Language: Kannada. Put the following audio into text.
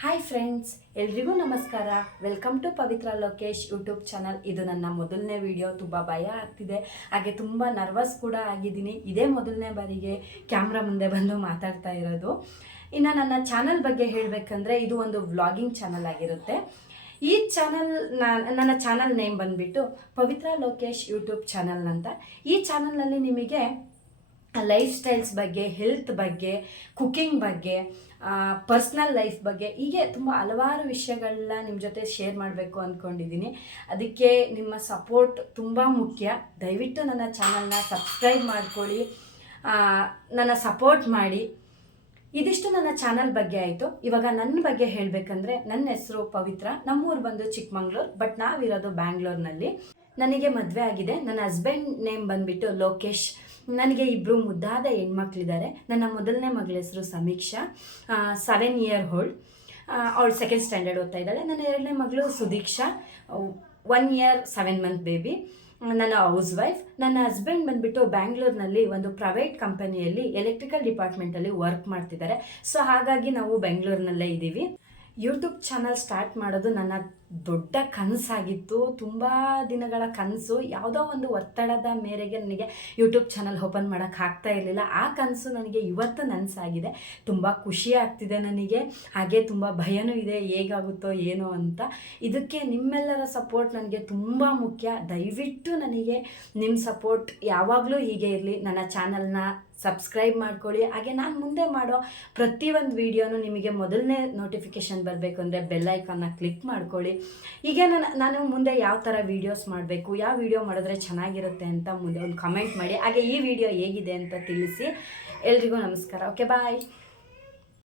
ಹಾಯ್ ಫ್ರೆಂಡ್ಸ್, ಎಲ್ರಿಗೂ ನಮಸ್ಕಾರ. Welcome to Pavitra Lokesh YouTube channel. ಇದು ನನ್ನ ಮೊದಲನೇ ವಿಡಿಯೋ. ತುಂಬ ಭಯ ಆಗ್ತಿದೆ, ಹಾಗೆ ತುಂಬ ನರ್ವಸ್ ಕೂಡ ಆಗಿದ್ದೀನಿ. ಇದೇ ಮೊದಲನೇ ಬಾರಿಗೆ ಕ್ಯಾಮ್ರಾ ಮುಂದೆ ಬಂದು ಮಾತಾಡ್ತಾ ಇರೋದು. ಇನ್ನು ನನ್ನ ಚಾನಲ್ ಬಗ್ಗೆ ಹೇಳಬೇಕಂದ್ರೆ ಇದು ಒಂದು ವ್ಲಾಗಿಂಗ್ ಚಾನಲ್ ಆಗಿರುತ್ತೆ. ಈ ಚಾನಲ್ ನನ್ನ ಚಾನಲ್ ನೇಮ್ ಬಂದುಬಿಟ್ಟು ಪವಿತ್ರ ಲೋಕೇಶ್ ಯೂಟ್ಯೂಬ್ ಚಾನಲ್ ಅಂತ. ಈ ಚಾನಲ್ನಲ್ಲಿ ನಿಮಗೆ ಲೈಫ್ ಸ್ಟೈಲ್ಸ್ ಬಗ್ಗೆ, ಹೆಲ್ತ್ ಬಗ್ಗೆ, ಕುಕ್ಕಿಂಗ್ ಬಗ್ಗೆ, ಪರ್ಸ್ನಲ್ ಲೈಫ್ ಬಗ್ಗೆ, ಹೀಗೆ ತುಂಬ ಹಲವಾರು ವಿಷಯಗಳನ್ನ ನಿಮ್ಮ ಜೊತೆ ಶೇರ್ ಮಾಡಬೇಕು ಅಂದ್ಕೊಂಡಿದ್ದೀನಿ. ಅದಕ್ಕೆ ನಿಮ್ಮ ಸಪೋರ್ಟ್ ತುಂಬ ಮುಖ್ಯ. ದಯವಿಟ್ಟು ನನ್ನ ಚಾನಲ್ನ ಸಬ್ಸ್ಕ್ರೈಬ್ ಮಾಡ್ಕೊಳ್ಳಿ, ನನ್ನ ಸಪೋರ್ಟ್ ಮಾಡಿ. ಇದಿಷ್ಟು ನನ್ನ ಚಾನಲ್ ಬಗ್ಗೆ ಆಯಿತು. ಇವಾಗ ನನ್ನ ಬಗ್ಗೆ ಹೇಳಬೇಕಂದ್ರೆ, ನನ್ನ ಹೆಸರು ಪವಿತ್ರ. ನಮ್ಮೂರು ಬಂದು ಚಿಕ್ಕಮಂಗ್ಳೂರು, ಬಟ್ ನಾವಿರೋದು ಬ್ಯಾಂಗ್ಳೂರ್ನಲ್ಲಿ. ನನಗೆ ಮದುವೆ ಆಗಿದೆ. ನನ್ನ ಹಸ್ಬೆಂಡ್ ನೇಮ್ ಬಂದುಬಿಟ್ಟು ಲೋಕೇಶ್. ನನಗೆ ಇಬ್ಬರು ಮುದ್ದಾದ ಹೆಣ್ಮಕ್ಳಿದ್ದಾರೆ. ನನ್ನ ಮೊದಲನೇ ಮಗಳ ಹೆಸರು ಸಮೀಕ್ಷಾ, 7 year old. ಅವಳು 2nd standard ಓದ್ತಾ ಇದ್ದಾಳೆ. ನನ್ನ ಎರಡನೇ ಮಗಳು ಸುದೀಕ್ಷಾ, 1 year 7 month ಬೇಬಿ. ನನ್ನ ಹೌಸ್ ವೈಫ್. ನನ್ನ ಹಸ್ಬೆಂಡ್ ಬಂದುಬಿಟ್ಟು ಬ್ಯಾಂಗ್ಳೂರ್ನಲ್ಲಿ ಒಂದು ಪ್ರೈವೇಟ್ ಕಂಪನಿಯಲ್ಲಿ ಎಲೆಕ್ಟ್ರಿಕಲ್ ಡಿಪಾರ್ಟ್ಮೆಂಟಲ್ಲಿ ವರ್ಕ್ ಮಾಡ್ತಿದ್ದಾರೆ. ಸೊ ಹಾಗಾಗಿ ನಾವು ಬೆಂಗಳೂರಿನಲ್ಲೇ ಇದ್ದೀವಿ. ಯೂಟ್ಯೂಬ್ ಚಾನಲ್ ಸ್ಟಾರ್ಟ್ ಮಾಡೋದು ನನ್ನ ದೊಡ್ಡ ಕನಸಾಗಿತ್ತು, ತುಂಬ ದಿನಗಳ ಕನಸು. ಯಾವುದೋ ಒಂದು ಒತ್ತಡದ ಮೇರೆಗೆ ನನಗೆ ಯೂಟ್ಯೂಬ್ ಚಾನಲ್ ಓಪನ್ ಮಾಡೋಕ್ಕೆ ಆಗ್ತಾ ಇರಲಿಲ್ಲ. ಆ ಕನಸು ನನಗೆ ಇವತ್ತು ನನಸಾಗಿದೆ. ತುಂಬ ಖುಷಿ ಆಗ್ತಿದೆ ನನಗೆ, ಹಾಗೆ ತುಂಬ ಭಯನೂ ಇದೆ, ಹೇಗಾಗುತ್ತೋ ಏನೋ ಅಂತ. ಇದಕ್ಕೆ ನಿಮ್ಮೆಲ್ಲರ ಸಪೋರ್ಟ್ ನನಗೆ ತುಂಬ ಮುಖ್ಯ. ದಯವಿಟ್ಟು ನನಗೆ ನಿಮ್ಮ ಸಪೋರ್ಟ್ ಯಾವಾಗಲೂ ಹೀಗೆ ಇರಲಿ. ನನ್ನ ಚಾನಲ್ನ ಸಬ್ಸ್ಕ್ರೈಬ್ ಮಾಡ್ಕೊಳ್ಳಿ. ಹಾಗೆ ನಾನು ಮುಂದೆ ಮಾಡೋ ಪ್ರತಿಯೊಂದು ವೀಡಿಯೋನು ನಿಮಗೆ ಮೊದಲನೇ ನೋಟಿಫಿಕೇಷನ್ ಬರಬೇಕು ಅಂದರೆ ಬೆಲ್ ಐಕಾನ್ನ ಕ್ಲಿಕ್ ಮಾಡ್ಕೊಳ್ಳಿ. ಹೀಗೆ ನಾನು ಮುಂದೆ ಯಾವ ಥರ ವೀಡಿಯೋಸ್ ಮಾಡಬೇಕು, ಯಾವ ವೀಡಿಯೋ ಮಾಡಿದ್ರೆ ಚೆನ್ನಾಗಿರುತ್ತೆ ಅಂತ ಮುಂದೆ ಒಂದು ಕಮೆಂಟ್ ಮಾಡಿ. ಹಾಗೆ ಈ ವಿಡಿಯೋ ಹೇಗಿದೆ ಅಂತ ತಿಳಿಸಿ. ಎಲ್ರಿಗೂ ನಮಸ್ಕಾರ. ಓಕೆ, ಬಾಯ್.